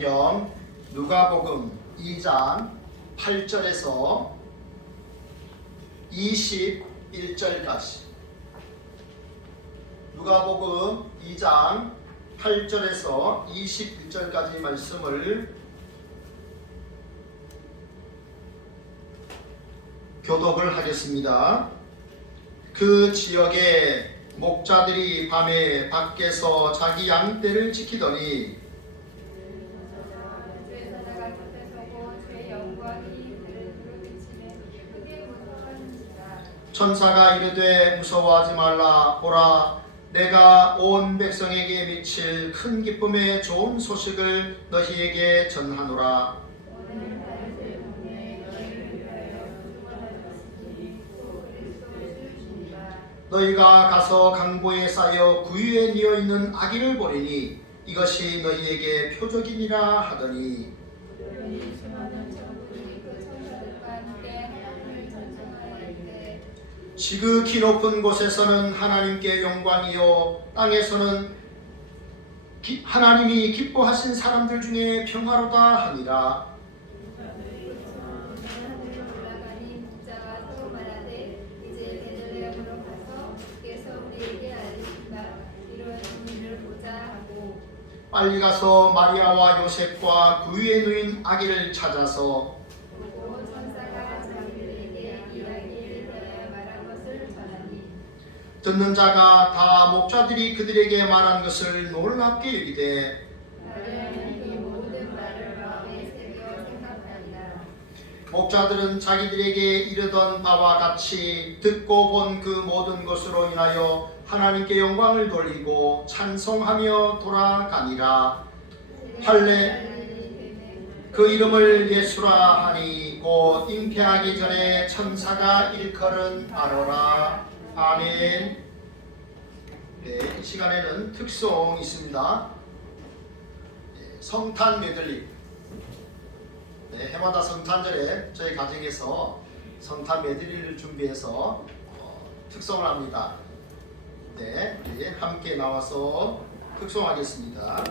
성경 누가복음 2장 8절에서 21절까지. 누가복음 2장 8절에서 21절까지 말씀을 교독을 하겠습니다. 그 지역에 목자들이 밤에 밖에서 자기 양떼를 지키더니 천사가 이르되 무서워하지 말라. 보라, 내가 온 백성에게 미칠 큰 기쁨의 좋은 소식을 너희에게 전하노라. 너희가 가서 강보에 쌓여 구유에 뉘어 있는 아기를 보리니 이것이 너희에게 표적이니라 하더니 지극히 높은 곳에서는 하나님께 영광이요 땅에서는 하나님이 기뻐하신 사람들 중에 평화로다 하니라. 빨리 가서 마리아와 요셉과 구유에 누인 아기를 찾아서 듣는 자가 다 목자들이 그들에게 말한 것을 놀랍게 여기되 목자들은 자기들에게 이르던 바와 같이 듣고 본 그 모든 것으로 인하여 하나님께 영광을 돌리고 찬송하며 돌아가니라. 그 이름을 예수라 하니 곧 잉태하기 전에 천사가 일컬은 바로라. 아멘. 네, 이 시간에는 특송이 있습니다. 성탄 메들리. 네, 해마다 성탄절에 저희 가정에서 성탄 메들리를 준비해서 특송을 합니다. 네, 우리 함께 나와서 특송하겠습니다.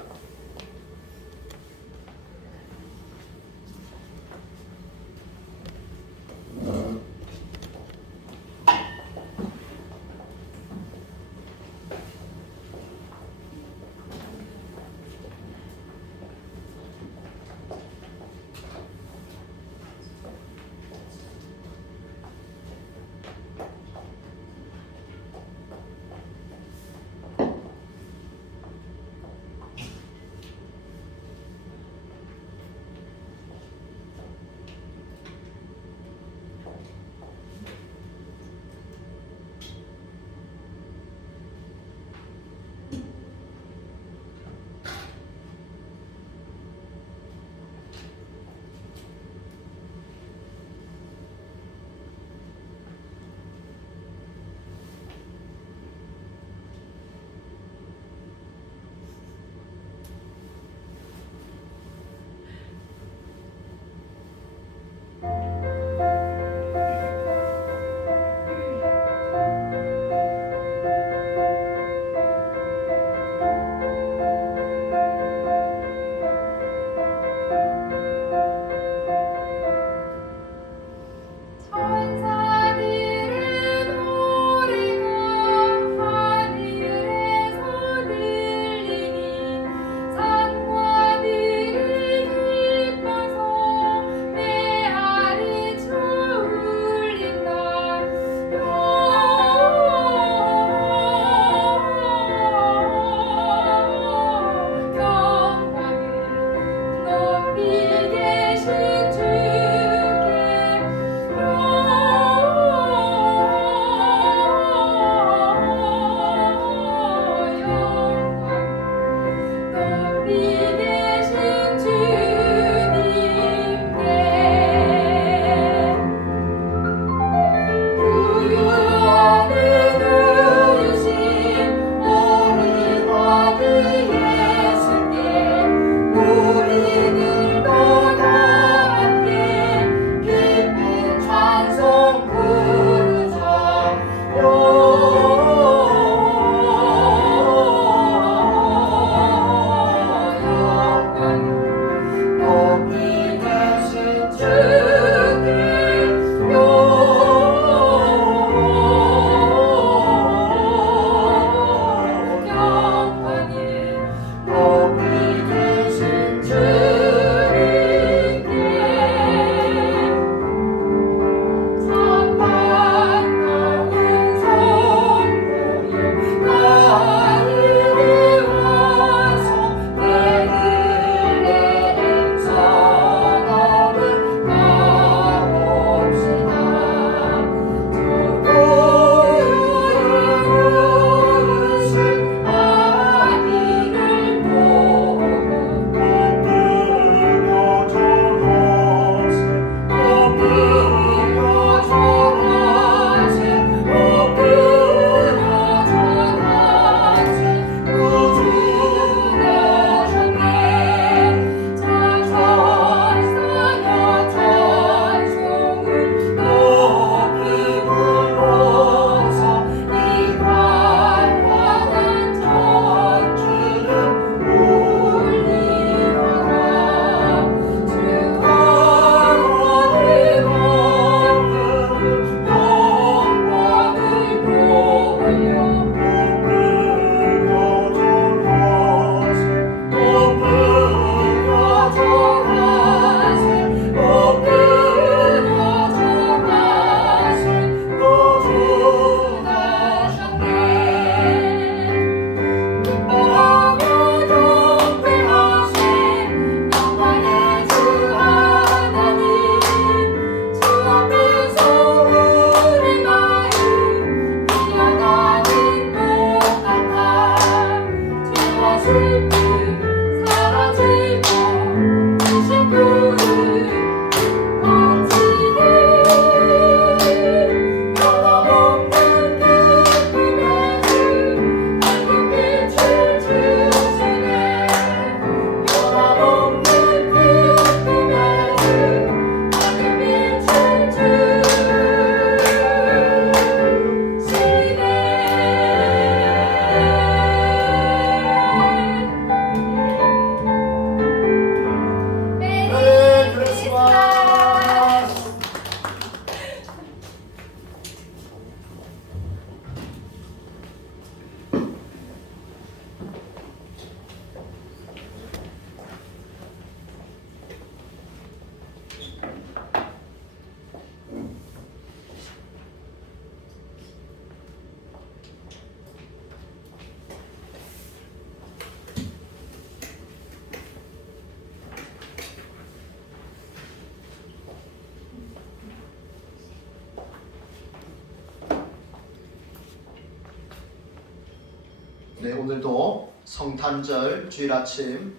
오늘도 성탄절 주일 아침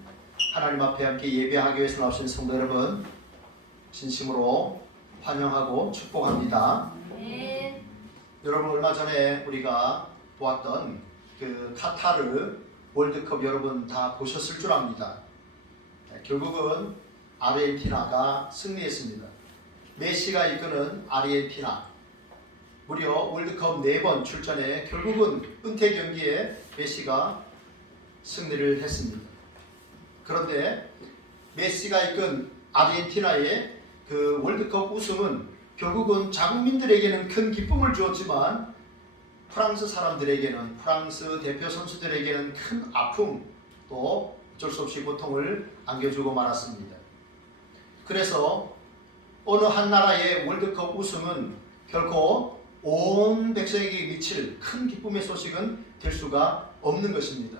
하나님 앞에 함께 예배하기 위해서 나오신 성도 여러분 진심으로 환영하고 축복합니다. 네. 여러분 얼마 전에 우리가 보았던 그 카타르 월드컵 여러분 다 보셨을 줄 압니다. 결국은 아르헨티나가 승리했습니다. 메시가 이끄는 아르헨티나 무려 월드컵 4번 출전해 결국은 은퇴 경기에 메시가 승리를 했습니다. 그런데 메시가 이끈 아르헨티나의 그 월드컵 우승은 결국은 자국민들에게는 큰 기쁨을 주었지만 프랑스 사람들에게는, 프랑스 대표 선수들에게는 큰 아픔 또 어쩔 수 없이 고통을 안겨주고 말았습니다. 그래서 어느 한 나라의 월드컵 우승은 결코 온 백성에게 미칠 큰 기쁨의 소식은 될 수가 없는 것입니다.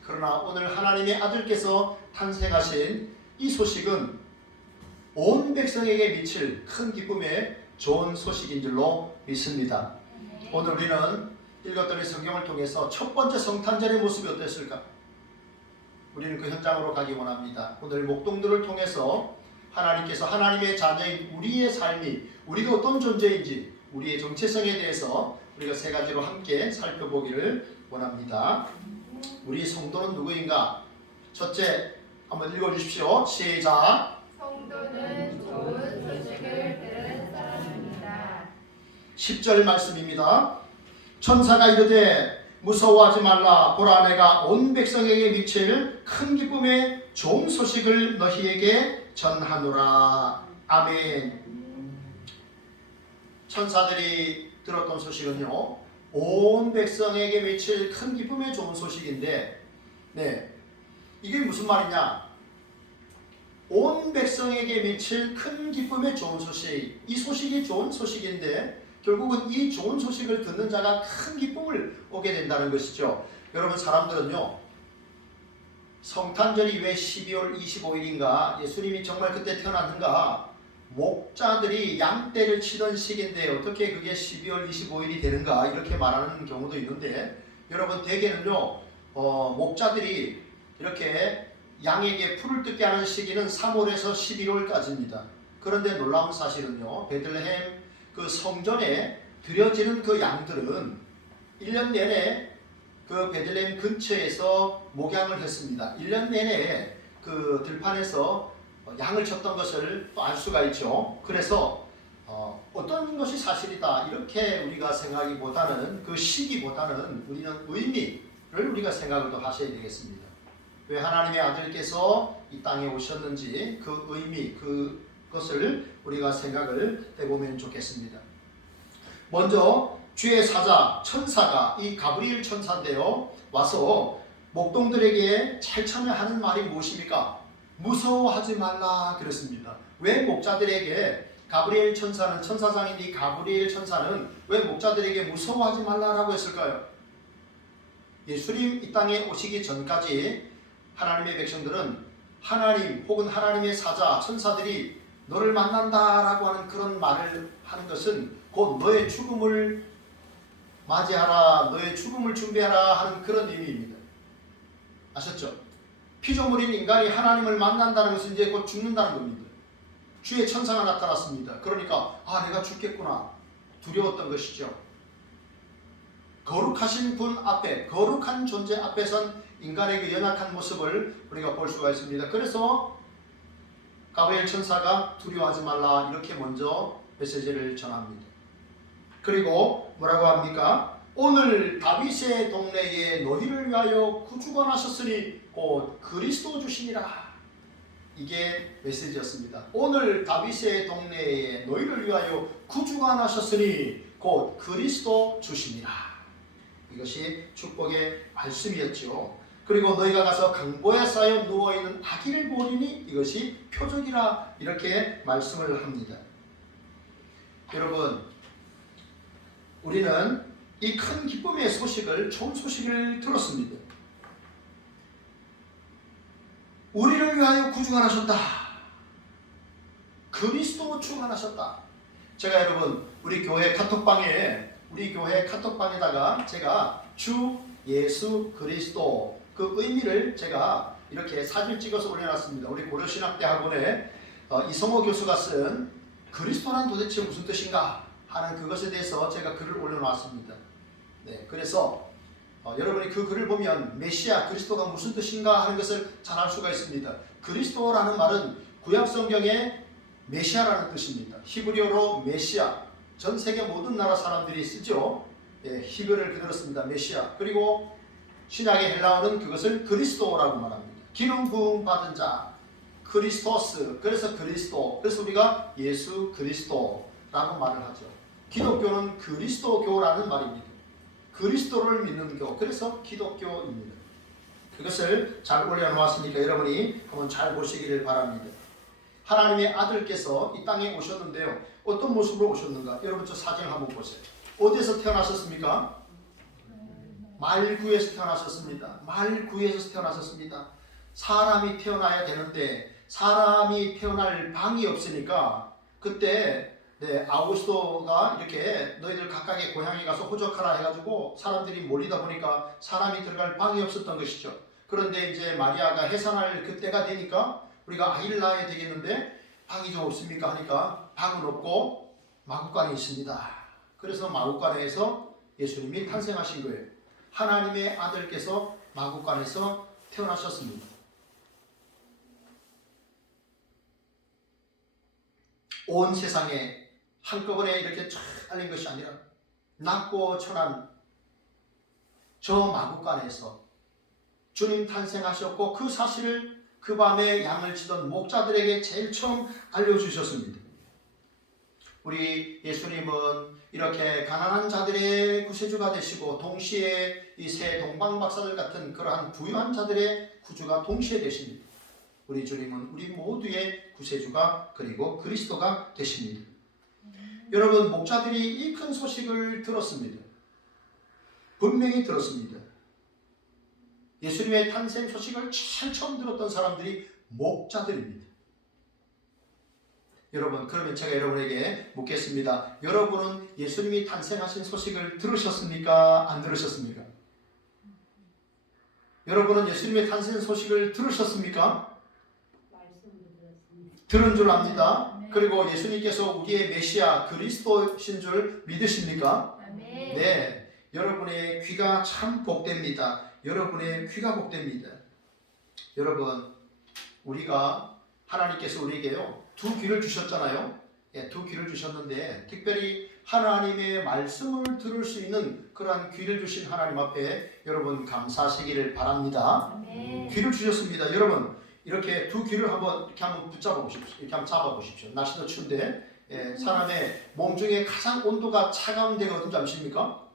그러나 오늘 하나님의 아들께서 탄생하신 이 소식은 온 백성에게 미칠 큰 기쁨의 좋은 소식인 줄로 믿습니다. 오늘 우리는 읽었던 이 성경을 통해서 첫 번째 성탄절의 모습이 어땠을까? 우리는 그 현장으로 가기 원합니다. 오늘 목동들을 통해서 하나님께서 하나님의 자녀인 우리의 삶이 우리가 어떤 존재인지 우리의 정체성에 대해서 우리가 세 가지로 함께 살펴보기를 원합니다. 우리 성도는 누구인가? 첫째, 한번 읽어주십시오. 시작. 성도는 좋은 소식을 들은 사람입니다. 10절 말씀입니다. 천사가 이르되 무서워하지 말라. 보라, 내가 온 백성에게 미칠 큰 기쁨의 좋은 소식을 너희에게 전하노라. 아멘. 천사들이 들었던 소식은요, 온 백성에게 미칠 큰 기쁨의 좋은 소식인데, 이게 무슨 말이냐? 온 백성에게 미칠 큰 기쁨의 좋은 소식, 이 소식이 좋은 소식인데 결국은 이 좋은 소식을 듣는 자가 큰 기쁨을 오게 된다는 것이죠. 여러분, 사람들은요, 성탄절이 왜 12월 25일인가? 예수님이 정말 그때 태어났는가? 목자들이 양떼를 치던 시기인데 어떻게 그게 12월 25일이 되는가? 이렇게 말하는 경우도 있는데, 여러분, 대개는요, 목자들이 이렇게 양에게 풀을 뜯게 하는 시기는 3월에서 11월까지입니다. 그런데 놀라운 사실은요, 베들레헴 그 성전에 드려지는 그 양들은 1년 내내 그 베들레헴 근처에서 목양을 했습니다. 1년 내내 그 들판에서 양을 쳤던 것을 또 알 수가 있죠. 그래서 어떤 것이 사실이다 이렇게 우리가 생각하기보다는 그 시기보다는 우리는 의미를 우리가 생각을 더 하셔야 되겠습니다. 왜 하나님의 아들께서 이 땅에 오셨는지 그 의미, 그것을 우리가 생각을 해보면 좋겠습니다. 먼저 주의 사자, 천사가 이 가브리엘 천사인데요, 와서 목동들에게 제일 처음에 하는 말이 무엇입니까? 무서워하지 말라 그랬습니다. 왜 목자들에게 가브리엘 천사는, 천사장인 이 가브리엘 천사는 왜 목자들에게 무서워하지 말라라고 했을까요? 예수님 이 땅에 오시기 전까지 하나님의 백성들은 하나님 혹은 하나님의 사자, 천사들이 너를 만난다라고 하는 그런 말을 하는 것은 곧 너의 죽음을 맞이하라, 너의 죽음을 준비하라 하는 그런 의미입니다. 아셨죠? 피조물인 인간이 하나님을 만난다는 것은 이제 곧 죽는다는 겁니다. 주의 천사가 나타났습니다. 그러니까 내가 죽겠구나 두려웠던 것이죠. 거룩하신 분 앞에, 거룩한 존재 앞에선 인간의 그 연약한 모습을 우리가 볼 수가 있습니다. 그래서 가브리엘 천사가 두려워하지 말라 이렇게 먼저 메시지를 전합니다. 그리고 뭐라고 합니까? 오늘 다윗의 동네에 너희를 위하여 구주가 나셨으니 곧 그리스도 주시니라. 이게 메시지였습니다. 오늘 다윗의 동네에 너희를 위하여 구주가 나셨으니 곧 그리스도 주시니라. 이것이 축복의 말씀이었죠. 그리고 너희가 가서 강보에 쌓여 누워있는 아기를 보리니 이것이 표적이라 이렇게 말씀을 합니다. 여러분, 우리는 이 큰 기쁨의 소식을, 좋은 소식을 들었습니다. 우리를 위하여 구주가 나셨다. 그리스도 충만하셨다. 제가 여러분 우리 교회 카톡방에다가 제가 주 예수 그리스도 그 의미를 제가 이렇게 사진 찍어서 올려놨습니다. 우리 고려신학대학원에 이성호 교수가 쓴 그리스도란 도대체 무슨 뜻인가 하는 그것에 대해서 제가 글을 올려놨습니다. 네, 그래서 여러분이 그 글을 보면 메시아 그리스도가 무슨 뜻인가 하는 것을 잘 알 수가 있습니다. 그리스도라는 말은 구약 성경의 메시아라는 뜻입니다. 히브리어로 메시아, 전 세계 모든 나라 사람들이 쓰죠. 예, 히브리어를 그대로 씁니다. 메시아. 그리고 신약의 헬라어는 그것을 그리스도라고 말합니다. 기름 부음 받은 자, 크리스토스. 그래서 그리스도. 그래서 우리가 예수 그리스도라고 말을 하죠. 기독교는 그리스도교라는 말입니다. 그리스도를 믿는 교. 그래서 기독교입니다. 그것을 잘 올려놓았으니까 여러분이 한번 잘 보시기를 바랍니다. 하나님의 아들께서 이 땅에 오셨는데요. 어떤 모습으로 오셨는가? 여러분 저 사진을 한번 보세요. 어디에서 태어나셨습니까? 말구에서 태어나셨습니다. 말구에서 태어나셨습니다. 사람이 태어나야 되는데 사람이 태어날 방이 없으니까 그때 아우구스도가 이렇게 너희들 각각의 고향에 가서 호적하라 해가지고 사람들이 몰리다 보니까 사람이 들어갈 방이 없었던 것이죠. 그런데 이제 마리아가 해산할 그때가 되니까 우리가 아이를 낳아야 되겠는데 방이 좀 없습니까 하니까 방은 없고 마구간에 있습니다. 그래서 마구간에서 예수님이 탄생하신 거예요. 하나님의 아들께서 마구간에서 태어나셨습니다. 온 세상에 한꺼번에 이렇게 쫙 알린 것이 아니라 낮고 천한 저 마구간에서 주님 탄생하셨고 그 사실을 그 밤에 양을 치던 목자들에게 제일 처음 알려주셨습니다. 우리 예수님은 이렇게 가난한 자들의 구세주가 되시고 동시에 이 새 동방박사들 같은 그러한 부유한 자들의 구주가 동시에 되십니다. 우리 주님은 우리 모두의 구세주가 그리고 그리스도가 되십니다. 여러분 목자들이 이 큰 소식을 들었습니다. 분명히 들었습니다. 예수님의 탄생 소식을 제일 처음 들었던 사람들이 목자들입니다. 여러분 그러면 제가 여러분에게 묻겠습니다. 여러분은 예수님이 탄생하신 소식을 들으셨습니까? 안 들으셨습니까? 여러분은 예수님의 탄생 소식을 들으셨습니까? 들은 줄 압니다. 그리고 예수님께서 우리의 메시아 그리스도신 줄 믿으십니까? 네, 여러분의 귀가 참 복됩니다. 여러분의 귀가 복됩니다. 여러분 우리가 하나님께서 우리에게요 두 귀를 주셨잖아요. 예, 두 귀를 주셨는데 특별히 하나님의 말씀을 들을 수 있는 그러한 귀를 주신 하나님 앞에 여러분 감사하시기를 바랍니다. 귀를 주셨습니다. 여러분 이렇게 두 귀를 이렇게 한번 붙잡아 보십시오. 이렇게 한번 잡아 보십시오. 날씨도 추운데 사람의 몸 중에 가장 온도가 차가운 데가 어딘지 아십니까?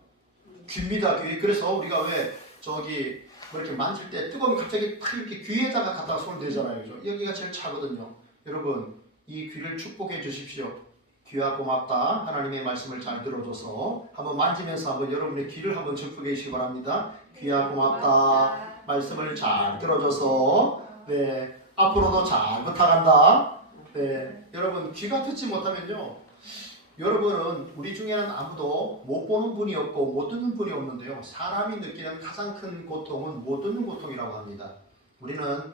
귀입니다. 귀. 그래서 우리가 왜 저기 뭐 이렇게 만질 때 뜨거우면 갑자기 탁 이렇게 귀에다가 갖다가 손을 대잖아요. 그죠? 여기가 제일 차거든요. 여러분 이 귀를 축복해 주십시오. 귀야 고맙다. 하나님의 말씀을 잘 들어줘서 한번 만지면서 한번 여러분의 귀를 한번 축복해 주시기 바랍니다. 귀야 고맙다. 말씀을 잘 들어줘서 네, 앞으로도 잘 부탁한다. 네, 여러분 귀가 듣지 못하면요, 여러분은 우리 중에는 아무도 못 보는 분이 없고 못 듣는 분이 없는데요. 사람이 느끼는 가장 큰 고통은 못 듣는 고통이라고 합니다. 우리는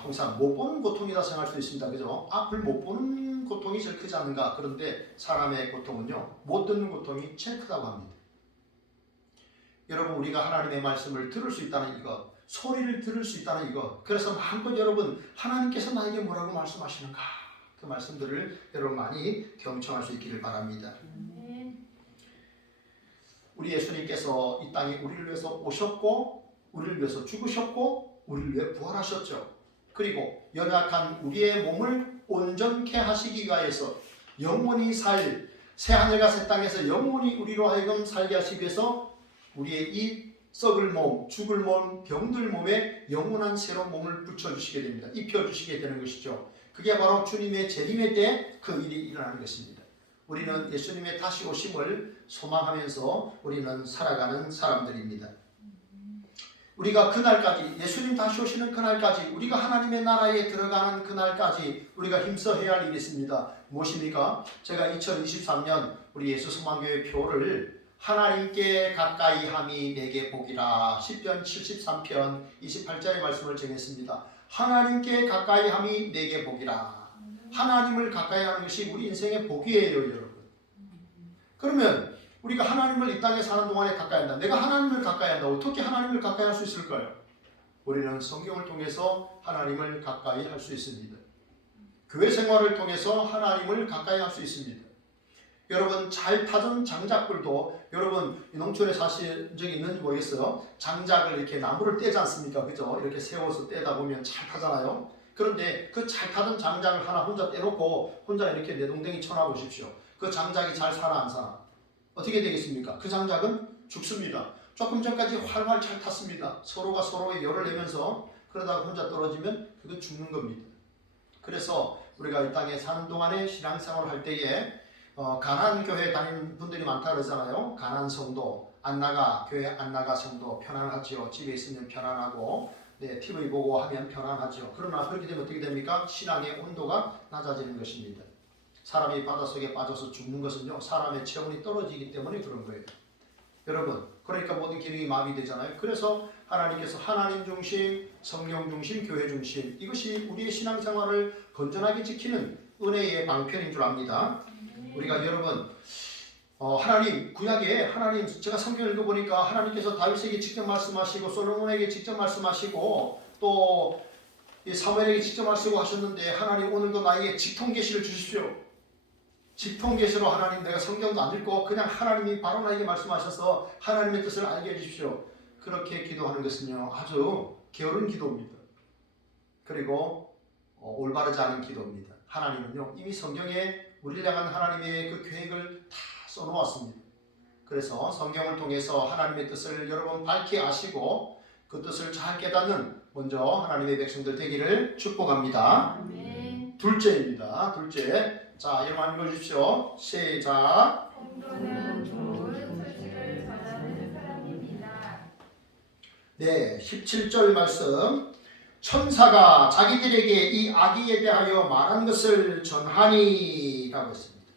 통상 못 보는 고통이다 생각할 수 있습니다. 그죠? 앞을 못 보는 고통이 제일 크지 않는가? 그런데 사람의 고통은요, 못 듣는 고통이 제일 크다고 합니다. 여러분 우리가 하나님의 말씀을 들을 수 있다는 이것, 소리를 들을 수 있다는 이것, 그래서 마음껏 여러분 하나님께서 나에게 뭐라고 말씀하시는가 그 말씀들을 여러분 많이 경청할 수 있기를 바랍니다. 우리 예수님께서 이 땅에 우리를 위해서 오셨고 우리를 위해서 죽으셨고 우리를 위해 부활하셨죠. 그리고 연약한 우리의 몸을 온전케 하시기 위하여서 영원히 살 새하늘과 새 땅에서 영원히 우리로 하여금 살게 하시기 위해서 우리의 이 썩을 몸, 죽을 몸, 병들 몸에 영원한 새로운 몸을 붙여주시게 됩니다. 입혀주시게 되는 것이죠. 그게 바로 주님의 재림의 때 그 일이 일어나는 것입니다. 우리는 예수님의 다시 오심을 소망하면서 우리는 살아가는 사람들입니다. 우리가 그날까지, 예수님 다시 오시는 그날까지, 우리가 하나님의 나라에 들어가는 그날까지 우리가 힘써 해야 할 일이 있습니다. 무엇입니까? 제가 2023년 우리 예수소망교회 표를 하나님께 가까이 함이 내게 복이라. 시편 73편 28절의 말씀을 정했습니다. 하나님께 가까이 함이 내게 복이라. 하나님을 가까이 하는 것이 우리 인생의 복이에요, 여러분. 그러면 우리가 하나님을 이 땅에 사는 동안에 가까이 한다. 내가 하나님을 가까이 한다. 어떻게 하나님을 가까이 할 수 있을까요? 우리는 성경을 통해서 하나님을 가까이 할 수 있습니다. 교회 생활을 통해서 하나님을 가까이 할 수 있습니다. 여러분, 잘 타던 장작불도, 여러분 농촌에 사신 적이 있는지 모르겠어요. 장작을 이렇게 나무를 떼지 않습니까? 그죠? 이렇게 세워서 떼다 보면 잘 타잖아요. 그런데 그 잘 타던 장작을 하나 혼자 떼놓고 혼자 이렇게 내동댕이 쳐놔보십시오. 그 장작이 잘 살아 안 살아? 어떻게 되겠습니까? 그 장작은 죽습니다. 조금 전까지 활활 잘 탔습니다. 서로가 서로의 열을 내면서 그러다가 혼자 떨어지면 그건 죽는 겁니다. 그래서 우리가 이 땅에 사는 동안에 신앙생활을 할 때에 가나안 교회 다니는 분들이 많다 그러잖아요. 가나안 성도, 안 나가 교회 안 나가 성도 편안하지요. 집에 있으면 편안하고, 네, TV 보고 하면 편안하죠. 그러나 그렇게 되면 어떻게 됩니까? 신앙의 온도가 낮아지는 것입니다. 사람이 바닷속에 빠져서 죽는 것은요, 사람의 체온이 떨어지기 때문에 그런 거예요. 여러분, 그러니까 모든 기능이 마비되잖아요. 그래서 하나님께서 하나님 중심, 성령 중심, 교회 중심, 이것이 우리의 신앙생활을 건전하게 지키는 은혜의 방편인 줄 압니다. 우리가 여러분, 하나님 구약에 하나님, 제가 성경을 읽어보니까 하나님께서 다윗에게 직접 말씀하시고 솔로몬에게 직접 말씀하시고 또 사무엘에게 직접 말씀하셨는데, 하나님 오늘도 나에게 직통 계시를 주십시오. 직통 계시로 하나님, 내가 성경도 안 읽고 그냥 하나님이 바로 나에게 말씀하셔서 하나님의 뜻을 알게 해주십시오. 그렇게 기도하는 것은요, 아주 게으른 기도입니다. 그리고 올바르지 않은 기도입니다. 하나님은요, 이미 성경에 우리를 향한 하나님의 그 계획을 다 써놓았습니다. 그래서 성경을 통해서 하나님의 뜻을 여러분 밝히 아시고 그 뜻을 잘 깨닫는 먼저 하나님의 백성들 되기를 축복합니다. 아멘. 둘째입니다. 둘째. 자, 여러분 읽어주십시오. 시작. 성도는 좋은 소식을 전하는 사람입니다. 네, 17절 말씀. 천사가 자기들에게 이 아기에 대하여 말한 것을 전하니 라고 했습니다.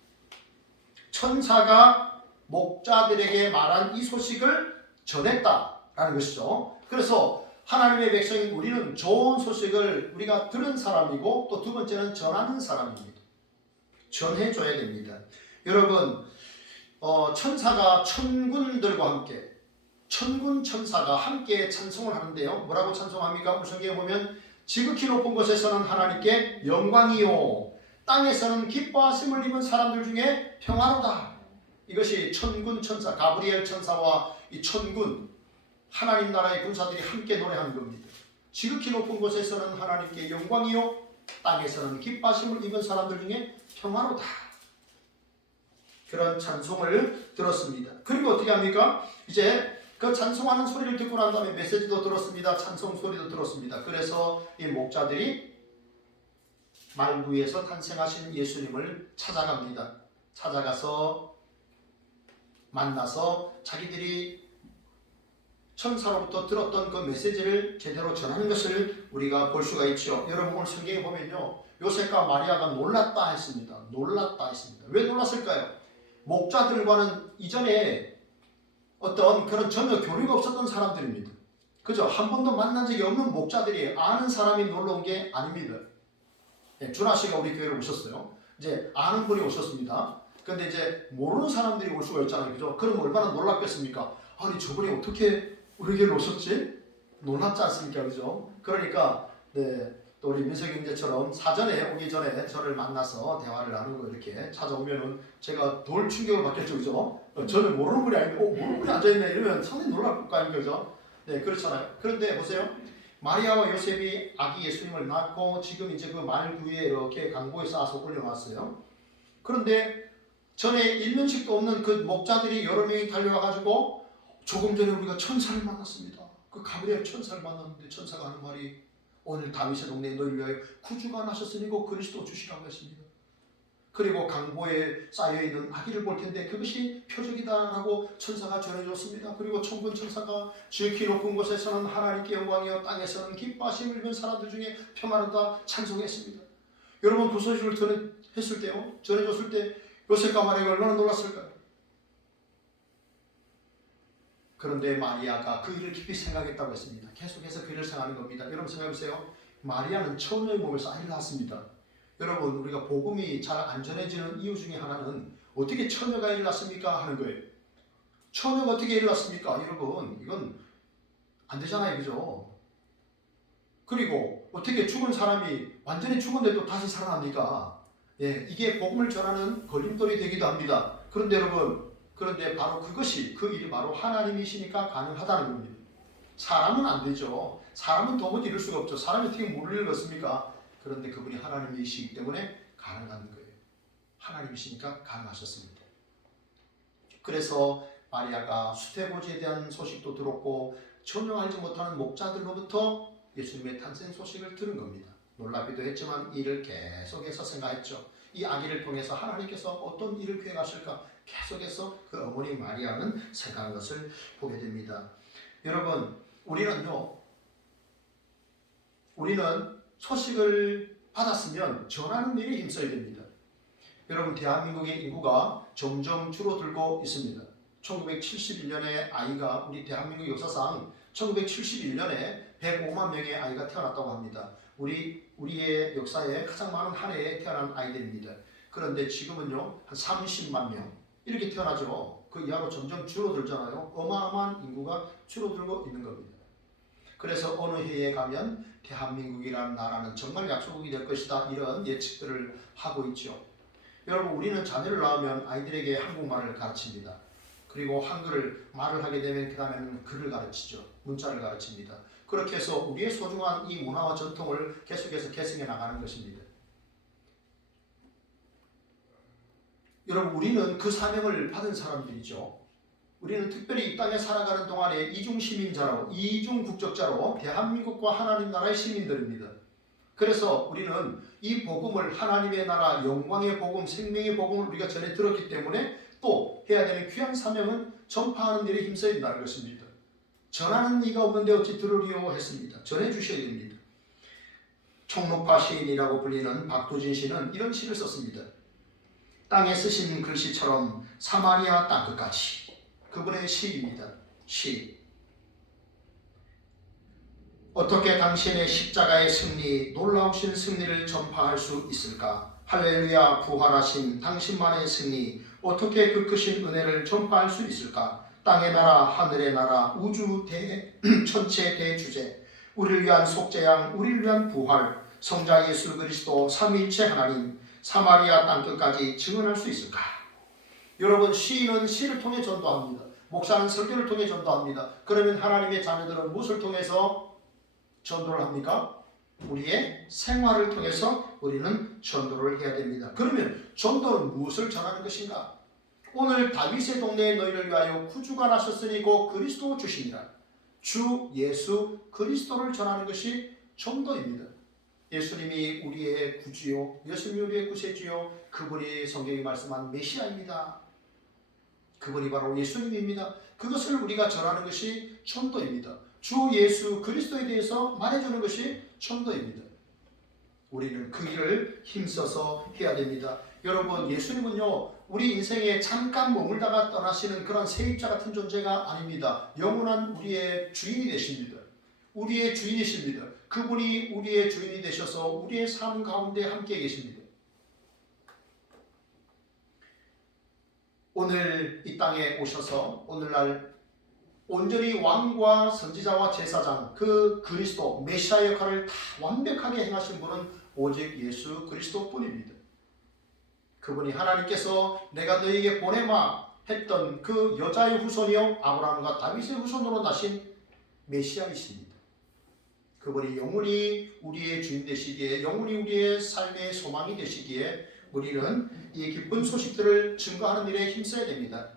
천사가 목자들에게 말한 이 소식을 전했다라는 것이죠. 그래서 하나님의 백성인 우리는 좋은 소식을 우리가 들은 사람이고, 또 두 번째는 전하는 사람입니다. 전해줘야 됩니다. 여러분, 천사가 천군들과 함께, 천군 천사가 함께 찬송을 하는데요. 뭐라고 찬송합니까? 오늘 성경에 보면 지극히 높은 곳에서는 하나님께 영광이요, 땅에서는 기뻐하심을 입은 사람들 중에 평화로다. 이것이 천군 천사, 가브리엘 천사와 이 천군, 하나님 나라의 군사들이 함께 노래하는 겁니다. 지극히 높은 곳에서는 하나님께 영광이요, 땅에서는 기뻐하심을 입은 사람들 중에 평화로다. 그런 찬송을 들었습니다. 그리고 어떻게 합니까? 이제 그 찬송하는 소리를 듣고 난 다음에 메시지도 들었습니다. 찬송 소리도 들었습니다. 그래서 이 목자들이 말구에서 탄생하신 예수님을 찾아갑니다. 찾아가서 만나서 자기들이 천사로부터 들었던 그 메시지를 제대로 전하는 것을 우리가 볼 수가 있죠. 여러분, 오늘 성경에 보면요, 요셉과 마리아가 놀랐다 했습니다. 놀랐다 했습니다. 왜 놀랐을까요? 목자들과는 이전에 어떤 그런 전혀 교류가 없었던 사람들입니다. 그죠? 한 번도 만난 적이 없는 목자들이 아는 사람이 놀러 온 게 아닙니다. 준하 씨가 우리 교회로 오셨어요. 이제 아는 분이 오셨습니다. 근데 이제 모르는 사람들이 올 수가 있잖아요. 그죠? 그럼 얼마나 놀랐겠습니까? 아니, 저분이 어떻게 우리 교회로 오셨지? 놀랍지 않습니까? 그죠? 그러니까, 네, 또 우리 민석이 형제처럼 사전에 오기 전에 저를 만나서 대화를 나누고 이렇게 찾아오면은 제가 덜 충격을 받겠죠. 그죠? 저는 모르는 분이 아닌데, 모르는 분이 앉아있네 이러면 상당히 놀랄 거 아닙니까? 그죠? 네, 그렇잖아요. 그런데 보세요. 마리아와 요셉이 아기 예수님을 낳고 지금 이제 그 말구에 이렇게 강보에 쌓아서 올려놨어요. 그런데 전에 일면식도 없는 그 목자들이 여러 명이 달려와가지고, 조금 전에 우리가 천사를 만났습니다. 그 가브리엘 천사를 만났는데 천사가 하는 말이, 오늘 다윗의 동네에 너희를 위하여 구주가 나셨으니 곧 그리스도 주시라고 했습니다. 그리고 강보에 쌓여있는 아기를 볼 텐데 그것이 표적이다라고 천사가 전해줬습니다. 그리고 천군 천사가 지극히 높은 곳에서는 하나님께 영광이요, 땅에서는 기뻐하심을 입은 사람들 중에 평화롭다 찬송했습니다. 여러분, 그 소식을 전해줬을 때 요셉과 마리아가 얼마나 놀랐을까요? 그런데 마리아가 그 일을 깊이 생각했다고 했습니다. 계속해서 그 일을 생각하는 겁니다. 여러분 생각해보세요. 마리아는 처녀의 몸에서 아이를 낳았습니다. 여러분 우리가 복음이 잘 안 전해지는 이유 중에 하나는 어떻게 처녀가 아이를 낳습니까? 하는 거예요. 처녀가 어떻게 아이를 낳습니까? 여러분 이건 안 되잖아요. 그죠? 그리고 어떻게 죽은 사람이 완전히 죽은데 또 다시 살아납니까? 예, 이게 복음을 전하는 걸림돌이 되기도 합니다. 그런데 여러분, 그런데 바로 그것이 그 일이 바로 하나님이시니까 가능하다는 겁니다. 사람은 안 되죠. 사람은 도무지 이룰 수가 없죠. 사람이 어떻게 물을 일을 얻습니까? 그런데 그분이 하나님이시기 때문에 가능한 거예요. 하나님이시니까 가능하셨습니다. 그래서 마리아가 수태고지에 대한 소식도 들었고 전혀 알지 못하는 목자들로부터 예수님의 탄생 소식을 들은 겁니다. 놀라기도 했지만 이를 계속해서 생각했죠. 이 아기를 통해서 하나님께서 어떤 일을 계획하실까 계속해서 그 어머니 마리아는 생각한 것을 보게 됩니다. 여러분 우리는 소식을 받았으면 전하는 일에 힘써야 됩니다. 여러분 대한민국의 인구가 점점 줄어들고 있습니다. 1971년에 아이가 우리 대한민국 역사상 1971년에 105만 명의 아이가 태어났다고 합니다. 우리의 역사에 가장 많은 한 해에 태어난 아이들입니다. 그런데 지금은요 한 30만 명 이렇게 태어나죠. 그 이하로 점점 줄어들잖아요. 어마어마한 인구가 줄어들고 있는 겁니다. 그래서 어느 해에 가면 대한민국이라는 나라는 정말 약소국이 될 것이다 이런 예측들을 하고 있죠. 여러분 우리는 자녀를 낳으면 아이들에게 한국말을 가르칩니다. 그리고 한글을 말을 하게 되면 그 다음에는 글을 가르치죠. 문자를 가르칩니다. 그렇게 해서 우리의 소중한 이 문화와 전통을 계속해서 계승해 나가는 것입니다. 여러분 우리는 그 사명을 받은 사람들이죠. 우리는 특별히 이 땅에 살아가는 동안에 이중시민자로 이중국적자로 대한민국과 하나님 나라의 시민들입니다. 그래서 우리는 이 복음을 하나님의 나라 영광의 복음 생명의 복음을 우리가 전해 들었기 때문에 또 해야 되는 귀한 사명은 전파하는 일에 힘써야 된다는 것입니다. 전하는 이가 없는데 어찌 들으리요 했습니다. 전해주셔야 됩니다. 총록파 시인이라고 불리는 박두진 씨는 이런 시를 썼습니다. 땅에 쓰신 글씨처럼 사마리아 땅끝까지. 그분의 시입니다. 시. 어떻게 당신의 십자가의 승리, 놀라우신 승리를 전파할 수 있을까? 할렐루야 부활하신 당신만의 승리, 어떻게 그 크신 은혜를 전파할 수 있을까? 땅의 나라, 하늘의 나라, 우주 천체 대주제, 우리를 위한 속죄양, 우리를 위한 부활, 성자 예수 그리스도 삼위일체 하나님, 사마리아 땅끝까지 증언할 수 있을까? 여러분 시인은 시를 통해 전도합니다. 목사는 설교를 통해 전도합니다. 그러면 하나님의 자녀들은 무엇을 통해서 전도를 합니까? 우리의 생활을 통해서 우리는 전도를 해야 됩니다. 그러면 전도는 무엇을 전하는 것인가? 오늘 다윗의 동네에 너희를 위하여 구주가 나셨으니 곧 그리스도 주시니라. 주 예수 그리스도를 전하는 것이 전도입니다. 예수님이 우리의 구주요, 예수님이 우리의 구세주요, 그분이 성경이 말씀한 메시아입니다. 그분이 바로 예수님입니다. 그것을 우리가 전하는 것이 전도입니다. 주 예수 그리스도에 대해서 말해주는 것이 전도입니다. 우리는 그 일을 힘써서 해야 됩니다. 여러분 예수님은요 우리 인생에 잠깐 머물다가 떠나시는 그런 세입자 같은 존재가 아닙니다. 영원한 우리의 주인이 되십니다. 우리의 주인이십니다. 그분이 우리의 주인이 되셔서 우리의 삶 가운데 함께 계십니다. 오늘 이 땅에 오셔서 오늘날 온전히 왕과 선지자와 제사장 그 그리스도 메시아 역할을 다 완벽하게 행하신 분은 오직 예수 그리스도뿐입니다. 그분이 하나님께서 내가 너희에게 보내마 했던 그 여자의 후손이요 아브라함과 다윗의 후손으로 나신 메시아이십니다. 그분이 영원히 우리의 주인 되시기에 영원히 우리의 삶의 소망이 되시기에 우리는 이 기쁜 소식들을 증거하는 일에 힘써야 됩니다.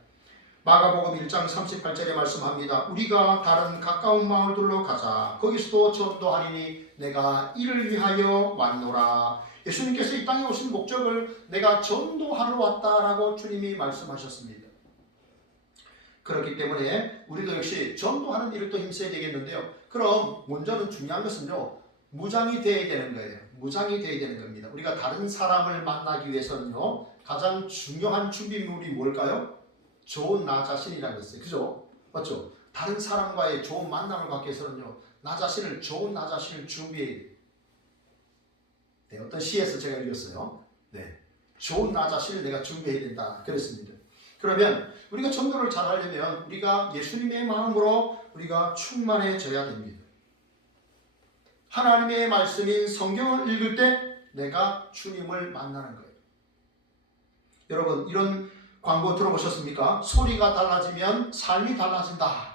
마가복음 1장 38절에 말씀합니다. 우리가 다른 가까운 마을들로 가자. 거기서도 전도하리니 내가 이를 위하여 왔노라. 예수님께서 이 땅에 오신 목적을 내가 전도하러 왔다라고 주님이 말씀하셨습니다. 그렇기 때문에 우리도 역시 전도하는 일을 또 힘써야 되겠는데요. 그럼 먼저는 중요한 것은요. 무장이 되어야 되는 거예요. 무장이 되어야 되는 겁니다. 우리가 다른 사람을 만나기 위해서는요. 가장 중요한 준비물이 뭘까요? 좋은 나 자신이라는 것이에요. 그죠? 맞죠? 다른 사람과의 좋은 만남을 갖기 위해서는요, 좋은 나 자신을 준비해야 돼요. 네, 어떤 시에서 제가 읽었어요. 네, 좋은 나 자신을 내가 준비해야 된다 그랬습니다. 그러면 우리가 전도를 잘 하려면 우리가 예수님의 마음으로 우리가 충만해져야 됩니다. 하나님의 말씀인 성경을 읽을 때 내가 주님을 만나는 거예요. 여러분, 이런 광고 들어보셨습니까? 소리가 달라지면 삶이 달라진다.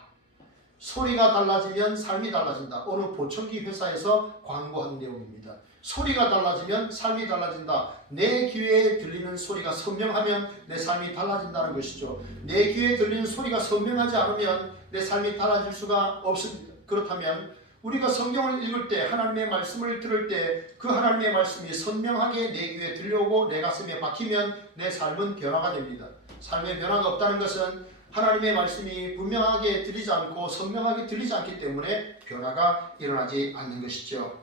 소리가 달라지면 삶이 달라진다. 어느 보청기 회사에서 광고한 내용입니다. 소리가 달라지면 삶이 달라진다. 내 귀에 들리는 소리가 선명하면 내 삶이 달라진다는 것이죠. 내 귀에 들리는 소리가 선명하지 않으면 내 삶이 달라질 수가 없습니다. 그렇다면 우리가 성경을 읽을 때, 하나님의 말씀을 들을 때 그 하나님의 말씀이 선명하게 내 귀에 들려오고 내 가슴에 박히면 내 삶은 변화가 됩니다. 삶의 변화가 없다는 것은 하나님의 말씀이 분명하게 들리지 않고 선명하게 들리지 않기 때문에 변화가 일어나지 않는 것이죠.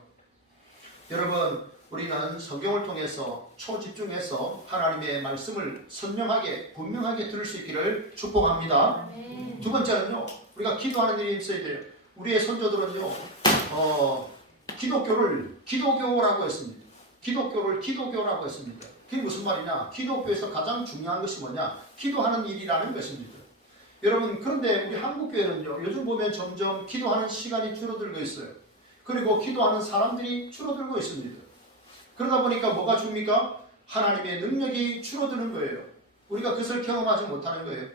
여러분, 우리는 성경을 통해서 초집중해서 하나님의 말씀을 선명하게 분명하게 들을 수 있기를 축복합니다. 두 번째는요, 우리가 기도하는 일이 있어야 돼요. 우리의 선조들은요, 기독교를 기도교라고 했습니다. 기독교를 기도교라고 했습니다. 그게 무슨 말이냐? 기독교에서 가장 중요한 것이 뭐냐? 기도하는 일이라는 것입니다. 여러분, 그런데 우리 한국교회는요, 요즘 보면 점점 기도하는 시간이 줄어들고 있어요. 그리고 기도하는 사람들이 줄어들고 있습니다. 그러다 보니까 뭐가 줍니까? 하나님의 능력이 줄어드는 거예요. 우리가 그것을 경험하지 못하는 거예요.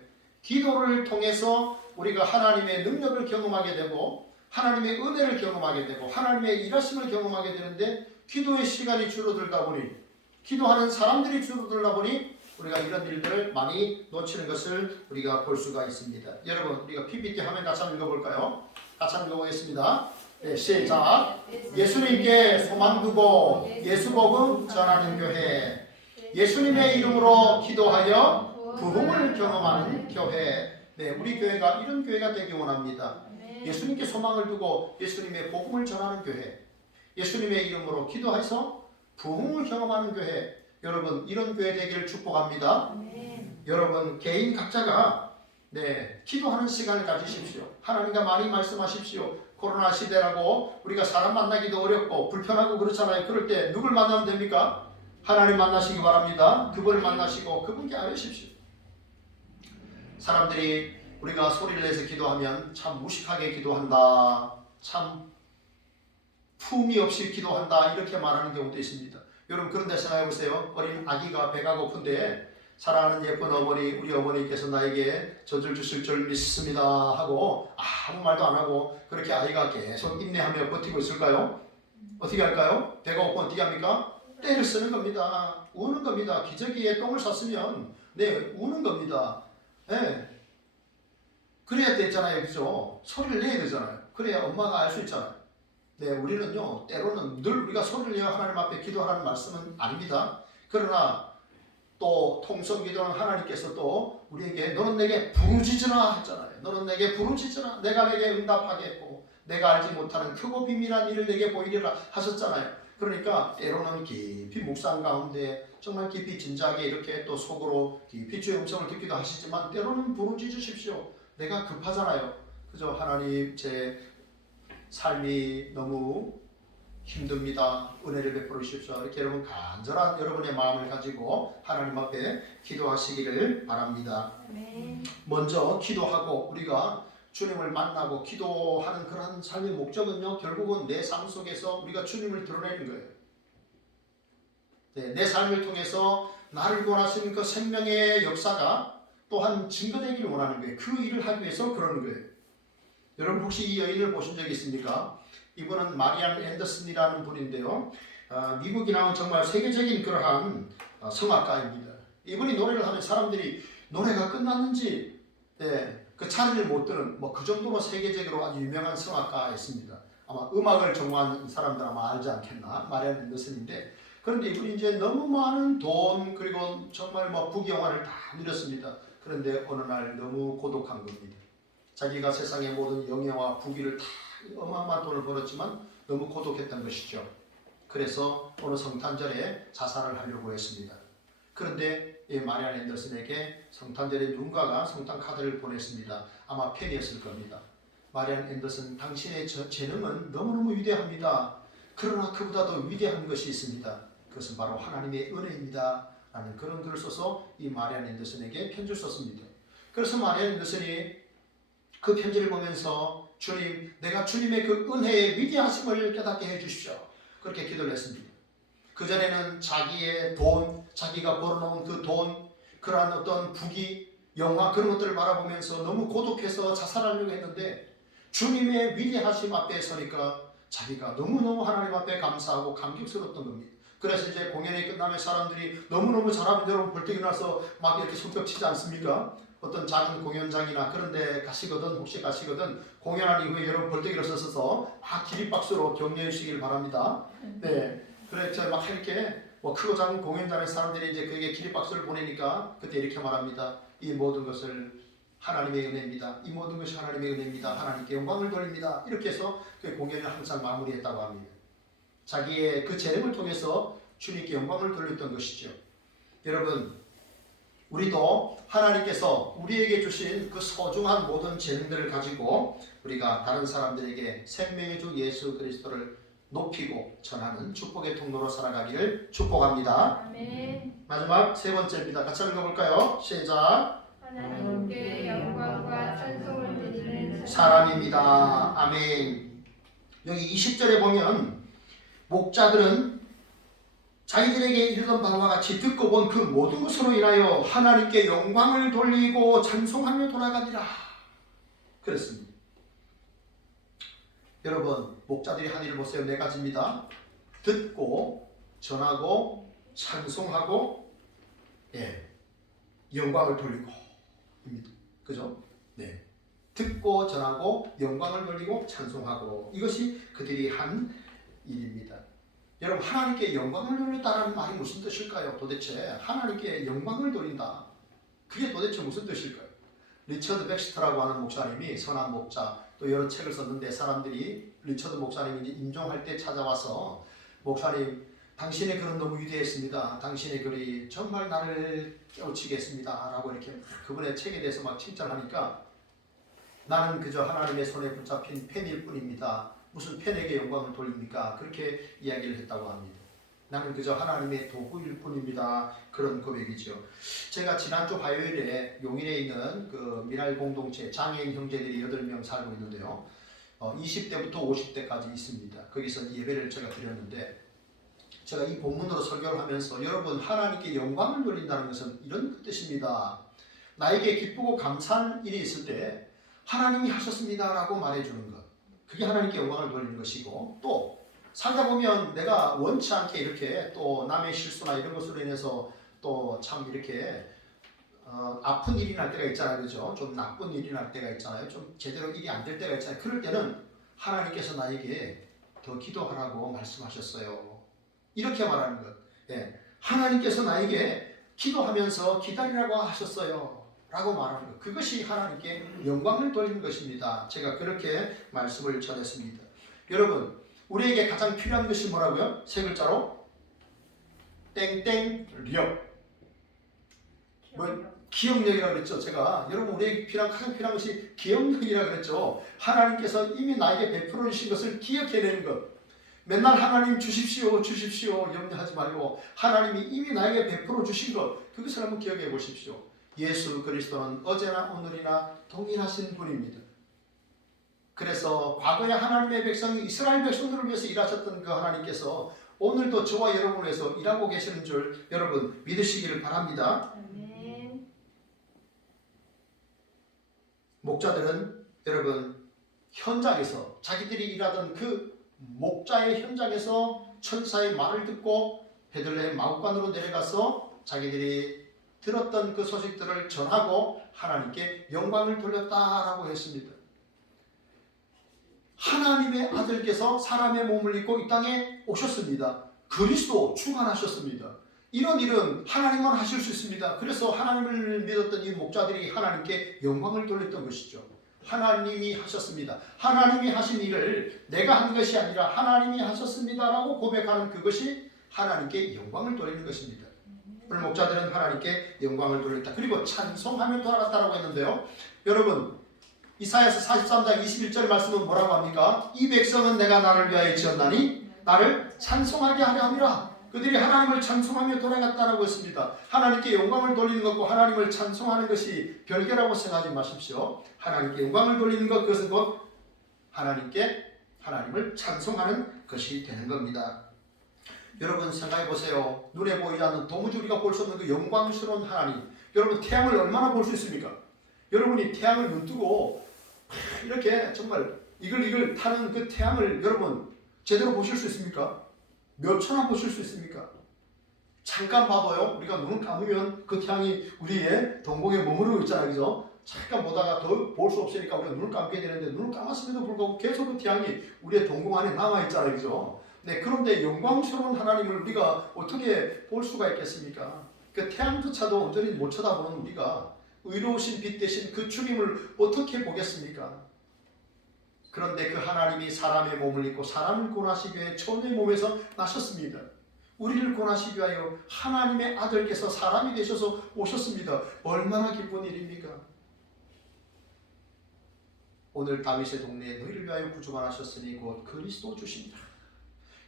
기도를 통해서 우리가 하나님의 능력을 경험하게 되고 하나님의 은혜를 경험하게 되고 하나님의 일하심을 경험하게 되는데, 기도의 시간이 줄어들다 보니, 기도하는 사람들이 줄어들다 보니 우리가 이런 일들을 많이 놓치는 것을 우리가 볼 수가 있습니다. 여러분, 우리가 PPT 화면 같이 한번 읽어볼까요? 같이 한번 읽어보겠습니다. 네, 시작. 예수님께 소망 두고 예수복음 전하는 교회, 예수님의 이름으로 기도하여 부흥을 경험하는 교회. 네, 우리 교회가 이런 교회가 되기 원합니다. 예수님께 소망을 두고 예수님의 복음을 전하는 교회, 예수님의 이름으로 기도해서 부흥을 경험하는 교회. 여러분, 이런 교회 되기를 축복합니다. 여러분, 개인 각자가 기도하는 시간을 가지십시오. 하나님과 많이 말씀하십시오. 코로나 시대라고 우리가 사람 만나기도 어렵고 불편하고 그렇잖아요. 그럴 때 누굴 만나면 됩니까? 하나님 만나시기 바랍니다. 그분을 만나시고 그분께 아뢰십시오. 사람들이 우리가 소리를 내서 기도하면 참 무식하게 기도한다, 참 품위 없이 기도한다, 이렇게 말하는 경우도 있습니다. 여러분, 그런데 생각해 보세요. 어린 아기가 배가 고픈데 사랑하는 예쁜 어머니, 우리 어머니께서 나에게 젖을 주실 줄 믿습니다 하고 아무 말도 안 하고 그렇게 아이가 계속 인내하며 버티고 있을까요? 어떻게 할까요? 배가 고프면 어떻게 합니까? 떼를 쓰는 겁니다. 우는 겁니다. 기저귀에 똥을 쌌으면 우는 겁니다. 그래야 되잖아요. 그죠? 소리를 내야 되잖아요. 그래야 엄마가 알 수 있잖아요. 우리는요, 때로는 늘 우리가 소리를 내어 하나님 앞에 기도하라는 말씀은 아닙니다. 그러나 또 통성기도는 하나님께서 또 우리에게 너는 내게 부르짖으라 했잖아요. 너는 내게 부르짖으라. 내가 내게 응답하겠고 내가 알지 못하는 크고 비밀한 일을 내게 보이리라 하셨잖아요. 그러니까 때로는 깊이 묵상 가운데 정말 깊이 진지하게 이렇게 또 속으로 깊이 주의 음성을 듣기도 하시지만 때로는 부르짖으십시오. 내가 급하잖아요. 그죠? 하나님, 제 삶이 너무 힘듭니다. 은혜를 베풀어 주십시오. 이렇게 여러분 간절한 여러분의 마음을 가지고 하나님 앞에 기도하시기를 바랍니다. 먼저 기도하고 우리가 주님을 만나고 기도하는 그런 삶의 목적은요, 결국은 내 삶 속에서 우리가 주님을 드러내는 거예요. 내 삶을 통해서 나를 구원하신 그 생명의 역사가 또한 증거되기를 원하는 거예요. 그 일을 하기 위해서 그러는 거예요. 여러분, 혹시 이 여인을 보신 적이 있습니까? 이분은 마리안 앤더슨이라는 분인데요. 미국이 나온 정말 세계적인 그러한 성악가입니다. 이분이 노래를 하면 사람들이 노래가 끝났는지 그 자리를 못 드는 그 정도로 세계적으로 아주 유명한 성악가였습니다. 아마 음악을 좋아하는 사람들 아마 알지 않겠나? 마리안 앤더슨인데, 그런데 이분이 이제 너무 많은 돈 그리고 정말 부귀영화를 다 누렸습니다. 그런데 어느 날 너무 고독한 겁니다. 자기가 세상의 모든 영예와 부귀를 다 어마어마한 돈을 벌었지만 너무 고독했던 것이죠. 그래서 어느 성탄절에 자살을 하려고 했습니다. 그런데 이 마리안 앤더슨에게 성탄절에 누군가가 성탄 카드를 보냈습니다. 아마 팬이었을 겁니다. 마리안 앤더슨, 당신의 재능은 너무너무 위대합니다. 그러나 그보다 더 위대한 것이 있습니다. 그것은 바로 하나님의 은혜입니다. 라는 그런 글을 써서 이 마리안 앤더슨에게 편지를 썼습니다. 그래서 마리안 앤더슨이 그 편지를 보면서 주님, 내가 주님의 그 은혜의 위대하심을 깨닫게 해주십시오. 그렇게 기도를 했습니다. 그전에는 자기의 돈, 자기가 벌어놓은 그 돈, 그러한 어떤 부귀, 영화 그런 것들을 바라보면서 너무 고독해서 자살하려고 했는데 주님의 위대하심 앞에 서니까 자기가 너무너무 하나님 앞에 감사하고 감격스러웠던 겁니다. 그래서 이제 공연이 끝나면 사람들이 너무너무 잘하면 여러분 벌떡 일어나서 막 이렇게 손뼉치지 않습니까? 어떤 작은 공연장이나 그런 데 가시거든, 혹시 가시거든, 공연한 이후에 여러분 벌떡 일어서서 막 기립박수로 격려해 주시길 바랍니다. 네. 그래서 막 이렇게 뭐 크고 작은 공연장에 사람들이 이제 그에게 기립박수를 보내니까 그때 이렇게 말합니다. 이 모든 것을 하나님의 은혜입니다. 이 모든 것이 하나님의 은혜입니다. 하나님께 영광을 돌립니다. 이렇게 해서 그 공연을 항상 마무리했다고 합니다. 자기의 그 재능을 통해서 주님께 영광을 돌렸던 것이죠. 여러분, 우리도 하나님께서 우리에게 주신 그 소중한 모든 재능들을 가지고 우리가 다른 사람들에게 생명의 주 예수 그리스도를 높이고 전하는 축복의 통로로 살아가기를 축복합니다. 아멘. 마지막 세 번째입니다. 같이 한번 읽어볼까요? 시작. 하나님께 영광과 찬송을 드리는 사람입니다. 아멘. 여기 20절에 보면 목자들은 자기들에게 이르던 바와 같이 듣고 본 그 모든 것으로 인하여 하나님께 영광을 돌리고 찬송하며 돌아가니라 그랬습니다. 여러분, 목자들이 한 일을 보세요. 네 가지입니다. 듣고 전하고 찬송하고 영광을 돌리고 입니다. 그죠? 네. 듣고 전하고 영광을 돌리고 찬송하고, 이것이 그들이 한 일입니다. 여러분, 하나님께 영광을 돌린다는 말이 무슨 뜻일까요? 도대체 하나님께 영광을 돌린다, 그게 도대체 무슨 뜻일까요? 리처드 백스터라고 하는 목사님이, 선한 목자, 또 여러 책을 썼는데 사람들이 리처드 목사님이 임종할 때 찾아와서, 목사님, 당신의 글은 너무 위대했습니다. 당신의 글이 정말 나를 깨우치게 했습니다. 라고 이렇게 그분의 책에 대해서 막 칭찬하니까, 나는 그저 하나님의 손에 붙잡힌 펜일 뿐입니다. 무슨 펜에게 영광을 돌립니까? 그렇게 이야기를 했다고 합니다. 나는 그저 하나님의 도구일 뿐입니다. 그런 고백이죠. 제가 지난주 화요일에 용인에 있는 그 미랄 공동체 장애인 형제들이 8명 살고 있는데요. 20대부터 50대까지 있습니다. 거기서 예배를 제가 드렸는데, 제가 이 본문으로 설교를 하면서, 여러분, 하나님께 영광을 돌린다는 것은 이런 뜻입니다. 나에게 기쁘고 감사한 일이 있을 때 하나님이 하셨습니다 라고 말해주는 것, 그게 하나님께 영광을 돌리는 것이고, 또 살다 보면 내가 원치 않게 이렇게 또 남의 실수나 이런 것으로 인해서 또 참 이렇게 아픈 일이 날 때가 있잖아요. 그죠? 좀 나쁜 일이 날 때가 있잖아요. 좀 제대로 일이 안 될 때가 있잖아요. 그럴 때는 하나님께서 나에게 더 기도하라고 말씀하셨어요. 이렇게 말하는 것. 예. 하나님께서 나에게 기도하면서 기다리라고 하셨어요 라고 말하는 것, 그것이 하나님께 영광을 돌리는 것입니다. 제가 그렇게 말씀을 전했습니다. 여러분, 우리에게 가장 필요한 것이 뭐라고요? 세 글자로 땡땡력, 기억력이라고 그랬죠. 제가 여러분, 우리에게 가장 필요한 것이 기억력이라고 그랬죠. 하나님께서 이미 나에게 베풀어 주신 것을 기억해내는 것. 맨날 하나님 주십시오 주십시오 염려하지 말고, 하나님이 이미 나에게 베풀어 주신 것, 그것을 한번 기억해 보십시오. 예수 그리스도는 어제나 오늘이나 동일하신 분입니다. 그래서 과거에 하나님의 백성이 이스라엘 백성들을 위해서 일하셨던 그 하나님께서 오늘도 저와 여러분을 위해서 일하고 계시는 줄 여러분 믿으시기를 바랍니다. 아멘. 목자들은 여러분 현장에서, 자기들이 일하던 그 목자의 현장에서 천사의 말을 듣고 베들레헴 마구간으로 내려가서 자기들이 들었던 그 소식들을 전하고 하나님께 영광을 돌렸다라고 했습니다. 하나님의 아들께서 사람의 몸을 입고 이 땅에 오셨습니다. 그리스도 충만하셨습니다. 이런 일은 하나님만 하실 수 있습니다. 그래서 하나님을 믿었던 이 목자들이 하나님께 영광을 돌렸던 것이죠. 하나님이 하셨습니다. 하나님이 하신 일을 내가 한 것이 아니라 하나님이 하셨습니다라고 고백하는 그것이 하나님께 영광을 돌리는 것입니다. 오늘 목자들은 하나님께 영광을 돌렸다. 그리고 찬송하며 돌아갔다라고 했는데요. 여러분, 이사야서 43장 21절 말씀은 뭐라고 합니까? 이 백성은 내가 나를 위하여 지었나니 나를 찬송하게 하려 함이라. 그들이 하나님을 찬송하며 돌아갔다라고 했습니다. 하나님께 영광을 돌리는 것과 하나님을 찬송하는 것이 별개라고 생각하지 마십시오. 하나님께 영광을 돌리는 것, 그것은 곧 하나님을 찬송하는 것이 되는 겁니다. 여러분 생각해 보세요. 눈에 보이지 않는 도무지 우리가 볼 수 없는 그 영광스러운 하나님. 여러분 태양을 얼마나 볼 수 있습니까? 여러분이 태양을 눈뜨고 이렇게 정말 이글 타는 그 태양을 여러분 제대로 보실 수 있습니까? 몇 초나 보실 수 있습니까? 잠깐 봐도요. 우리가 눈을 감으면 그 태양이 우리의 동공에 머무르고 있잖아요. 그죠? 잠깐 보다가 더 볼 수 없으니까 우리가 눈을 감게 되는데 눈을 감았음에도 불구하고 계속 그 태양이 우리의 동공 안에 남아있잖아요. 그죠? 네, 그런데 영광스러운 하나님을 우리가 어떻게 볼 수가 있겠습니까? 그 태양조차도 온전히 못 쳐다보는 우리가 의로우신 빛 대신 그 주님을 어떻게 보겠습니까? 그런데 그 하나님이 사람의 몸을 입고 사람을 구원하시기 위해 처음의 몸에서 나셨습니다. 우리를 구원하시기 위하여 하나님의 아들께서 사람이 되셔서 오셨습니다. 얼마나 기쁜 일입니까? 오늘 다윗의 동네에 너희를 위하여 구주가 나셨으니 곧 그리스도 주십니다.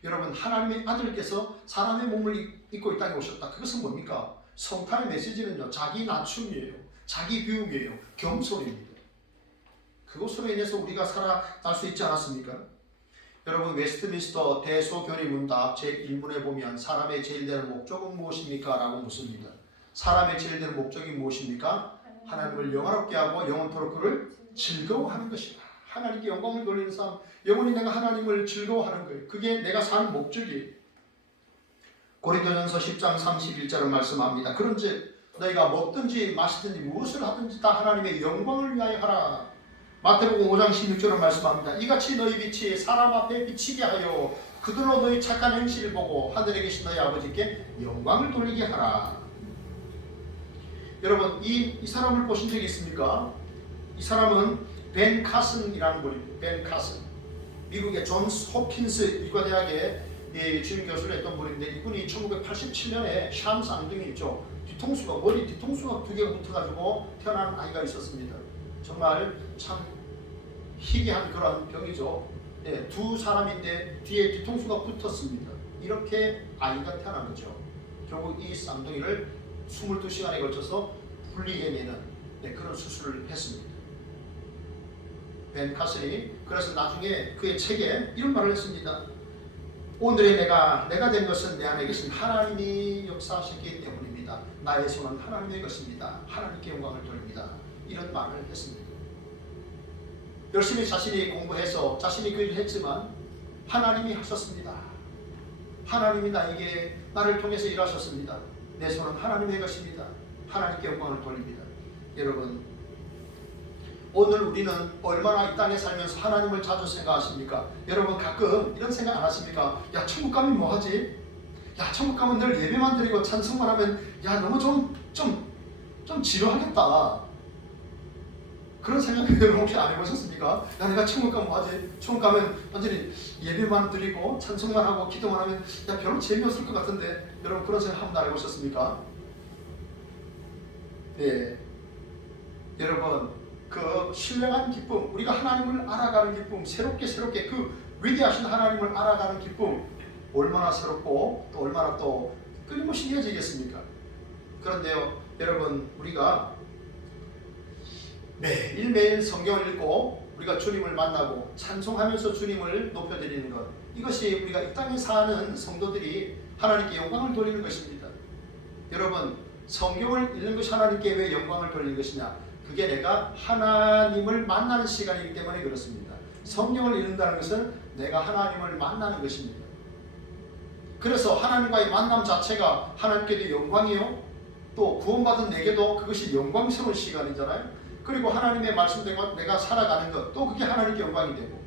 여러분 하나님의 아들께서 사람의 몸을 입고 이 땅에 오셨다. 그것은 뭡니까? 성탄의 메시지는요. 자기 낮춤이에요. 자기 비움이에요. 겸손입니다. 그것으로 인해서 우리가 살아날 수 있지 않았습니까? 여러분 웨스트민스터 대소교리 문답 제1문에 보면 사람의 제일 되는 목적은 무엇입니까? 라고 묻습니다. 사람의 제일 되는 목적이 무엇입니까? 하나님을 영화롭게 하고 영원토록 그를 즐거워하는 것이다. 하나님께 영광을 돌리는 삶, 영원히 내가 하나님을 즐거워하는 거예요. 그게 내가 사는 목적이에요. 고린도전서 10장 31절을 말씀합니다. 그런즉 너희가 먹든지 마시든지 무엇을 하든지 다 하나님의 영광을 위하여 하라. 마태복음 5장 16절을 말씀합니다. 이같이 너희 빛이 사람 앞에 비치게 하여 그들로 너희 착한 행실을 보고 하늘에 계신 너희 아버지께 영광을 돌리게 하라. 여러분 이 사람을 보신 적이 있습니까? 이 사람은 벤 카슨이라는 분입니다. 벤 카슨. 미국의 존스 홉킨스 의과대학의 주임 교수를 했던 분인데 이분이 1987년에 샴 쌍둥이 있죠. 머리 뒤통수가 두 개가 붙어가지고 태어난 아이가 있었습니다. 정말 참 희귀한 그런 병이죠. 네, 두 사람인데 뒤에 뒤통수가 붙었습니다. 이렇게 아이가 태어난 거죠. 결국 이 쌍둥이를 22시간에 걸쳐서 분리해내는 그런 수술을 했습니다. 벤 카슨이 그래서 나중에 그의 책에 이런 말을 했습니다. 오늘의 내가 된 것은 내 안에 계신 하나님이 역사하셨기 때문입니다. 나의 손은 하나님의 것입니다. 하나님께 영광을 돌립니다. 이런 말을 했습니다. 열심히 자신이 공부해서 자신이 그 일을 했지만 하나님이 하셨습니다. 하나님이 나를 통해서 일하셨습니다. 내 손은 하나님의 것입니다. 하나님께 영광을 돌립니다. 여러분 오늘 우리는 얼마나 이 땅에 살면서 하나님을 자주 생각하십니까? 여러분 가끔 이런 생각 안 하십니까? 야 천국 가면 뭐하지? 야 천국 가면 늘 예배만 드리고 찬송만 하면 야 너무 좀 지루하겠다. 그런 생각 여러분 혹시 안 해보셨습니까? 야 내가 천국 가면 뭐하지? 천국 가면 완전히 예배만 드리고 찬송만 하고 기도만 하면 야 별로 재미없을 것 같은데 여러분 그런 생각 한 번도 안 해보셨습니까? 네, 여러분 그 신령한 기쁨, 우리가 하나님을 알아가는 기쁨, 새롭게 그 위대하신 하나님을 알아가는 기쁨 얼마나 새롭고 또 얼마나 또 끊임없이 이어지겠습니까? 그런데요 여러분 우리가 매일매일 성경을 읽고 우리가 주님을 만나고 찬송하면서 주님을 높여드리는 것, 이것이 우리가 이 땅에 사는 성도들이 하나님께 영광을 돌리는 것입니다. 여러분 성경을 읽는 것이 하나님께 왜 영광을 돌리는 것이냐? 그게 내가 하나님을 만나는 시간이기 때문에 그렇습니다. 성경을 읽는다는 것은 내가 하나님을 만나는 것입니다. 그래서 하나님과의 만남 자체가 하나님께도 영광이요 또 구원받은 내게도 그것이 영광스러운 시간이잖아요. 그리고 하나님의 말씀대로 내가 살아가는 것, 또 그게 하나님께 영광이 되고,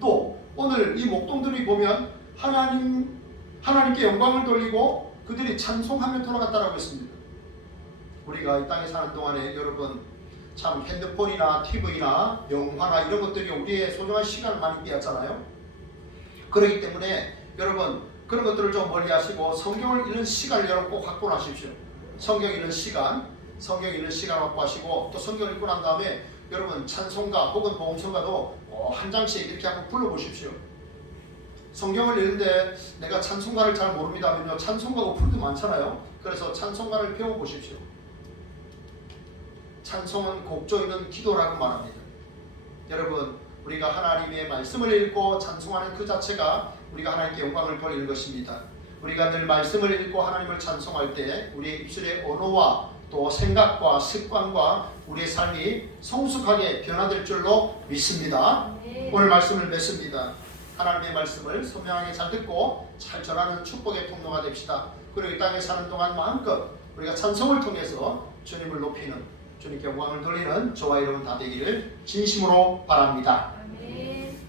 또 오늘 이 목동들이 보면 하나님께 영광을 돌리고 그들이 찬송하며 돌아갔다라고 했습니다. 우리가 이 땅에 사는 동안에 여러분 참 핸드폰이나 TV나 영화나 이런 것들이 우리의 소중한 시간을 많이 빼앗잖아요. 그렇기 때문에 여러분 그런 것들을 좀 멀리 하시고 성경을 읽는 시간을 여러분 꼭 확보하십시오. 성경 읽는 시간 확보하시고 또 성경을 읽고 난 다음에 여러분 찬송가 혹은 복음성가도 한 장씩 이렇게 한번 불러보십시오. 성경을 읽는데 내가 찬송가를 잘 모릅니다 하면요, 찬송가 어플도 많잖아요. 그래서 찬송가를 배워보십시오. 찬송은 곡조 있는 기도라고 말합니다. 여러분, 우리가 하나님의 말씀을 읽고 찬송하는 그 자체가 우리가 하나님께 영광을 돌리는 것입니다. 우리가 늘 말씀을 읽고 하나님을 찬송할 때 우리의 입술의 언어와 또 생각과 습관과 우리의 삶이 성숙하게 변화될 줄로 믿습니다. 오늘 말씀을 맺습니다. 하나님의 말씀을 선명하게 잘 듣고 잘 전하는 축복의 통로가 됩시다. 그리고 이 땅에 사는 동안 마음껏 우리가 찬송을 통해서 주님을 높이는, 주님께 영광을 돌리는 저와 여러분 다 되기를 진심으로 바랍니다.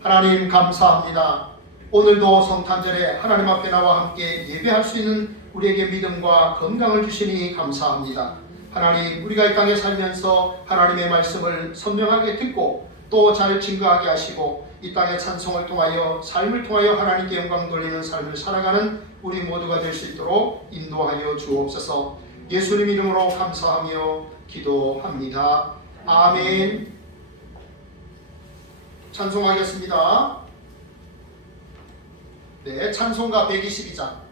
하나님 감사합니다. 오늘도 성탄절에 하나님 앞에 나와 함께 예배할 수 있는 우리에게 믿음과 건강을 주시니 감사합니다. 하나님, 우리가 이 땅에 살면서 하나님의 말씀을 선명하게 듣고 또 잘 증거하게 하시고 이 땅의 찬송을 통하여 삶을 통하여 하나님께 영광 돌리는 삶을 살아가는 우리 모두가 될 수 있도록 인도하여 주옵소서. 예수님 이름으로 감사하며 기도합니다. 아멘. 찬송하겠습니다. 네, 찬송가 122장